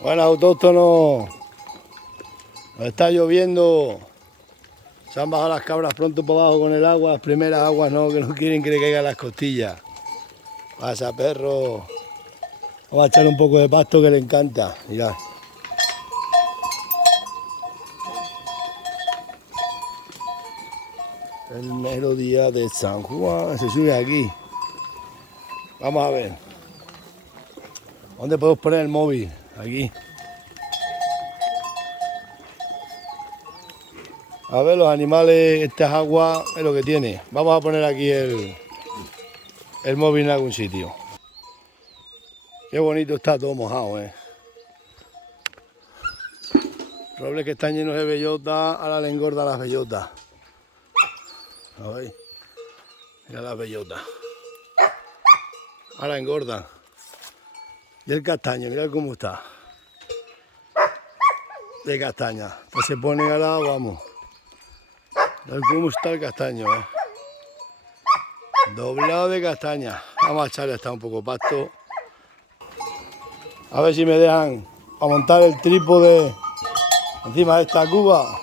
Bueno, autóctonos, nos está lloviendo, se han bajado las cabras pronto por abajo con el agua, las primeras aguas no, que no quieren que le caigan las costillas. Pasa perro, vamos a echar un poco de pasto que le encanta, mirad. El mero día de San Juan, se sube aquí. Vamos a ver. ¿Dónde podemos poner el móvil? Aquí. A ver los animales, estas aguas es lo que tiene. Vamos a poner aquí el móvil en algún sitio. Qué bonito está todo mojado, Robles que están llenos de bellota, ahora le engorda las bellotas. A ver. Mira las bellotas. Ahora engordan. Y el castaño, mirad cómo está. De castaña. Pues se ponen al lado, vamos. Mirad cómo está el castaño, Doblado de castaña. Vamos a echarle hasta un poco pasto. A ver si me dejan a montar el trípode encima de esta cuba.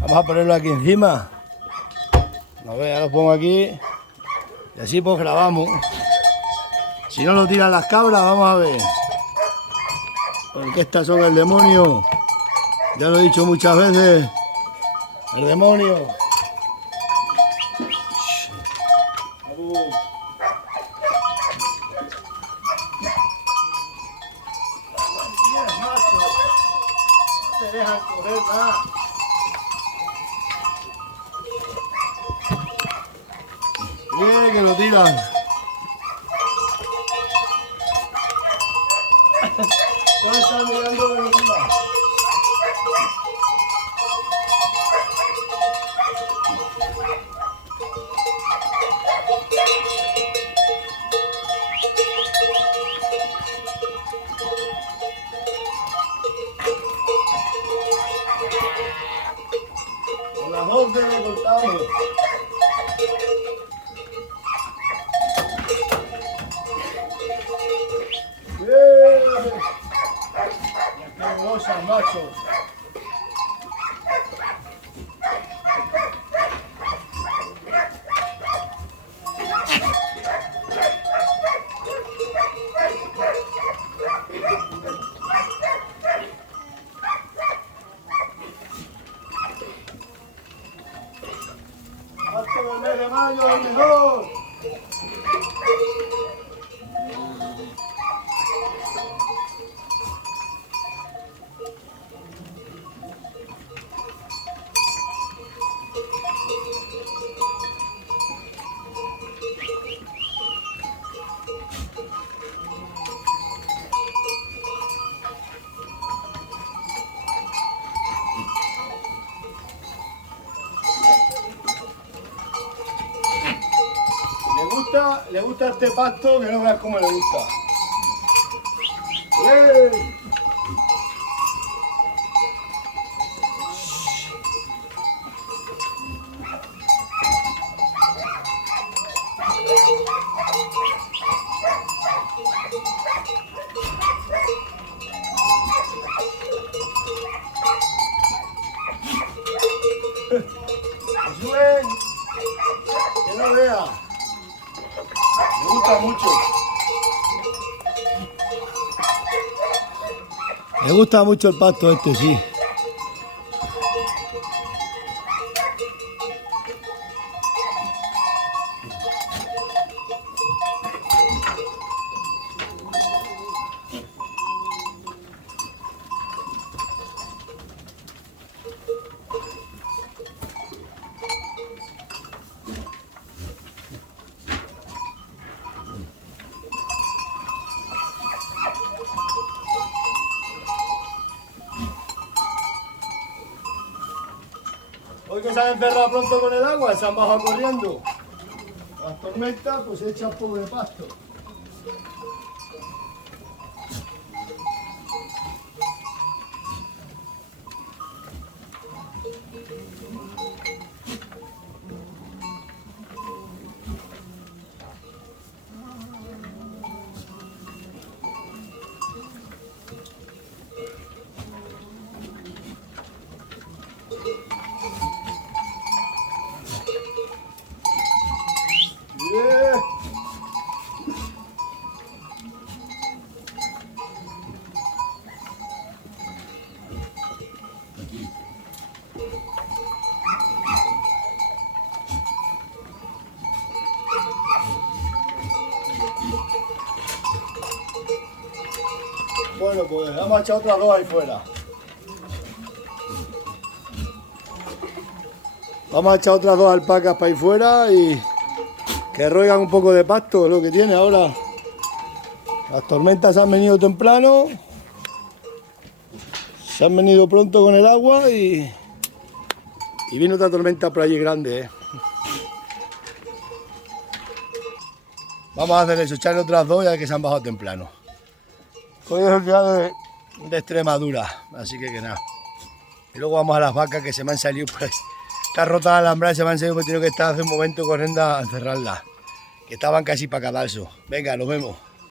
Vamos a ponerlo aquí encima. A ver, ya lo pongo aquí. Y así pues grabamos. Si no lo tiran las cabras, vamos a ver. Porque estas son el demonio. Ya lo he dicho muchas veces. El demonio. No te dejan coger nada. Bien que lo tiran. No están mirando de encima. Con las 11 le cortamos. Machos. Hasta el mes de mayo, el mejor. Le gusta este pasto, que no veas cómo le gusta. ¡Ey! ¡Suben! ¡Que no vea! Me gusta mucho. Me gusta mucho el pasto este, sí. Hoy que se han encerrado pronto con el agua, se han bajado corriendo. Las tormentas pues echan pobre pasto. Bueno, pues vamos a echar otras dos ahí fuera. Vamos a echar otras dos alpacas para ahí fuera y que ruegan un poco de pasto, lo que tiene ahora. Las tormentas han venido temprano, se han venido pronto con el agua y viene otra tormenta por allí grande, Vamos a hacer eso, echarle otras dos ya que se han bajado temprano. Hoy es el día de Extremadura, así que nada. Y luego vamos a las vacas que se me han salido por ahí. Está rota la alambrada y se me han salido porque tengo que estar hace un momento corriendo a encerrarlas. Que estaban casi para cadalso. Venga, nos vemos.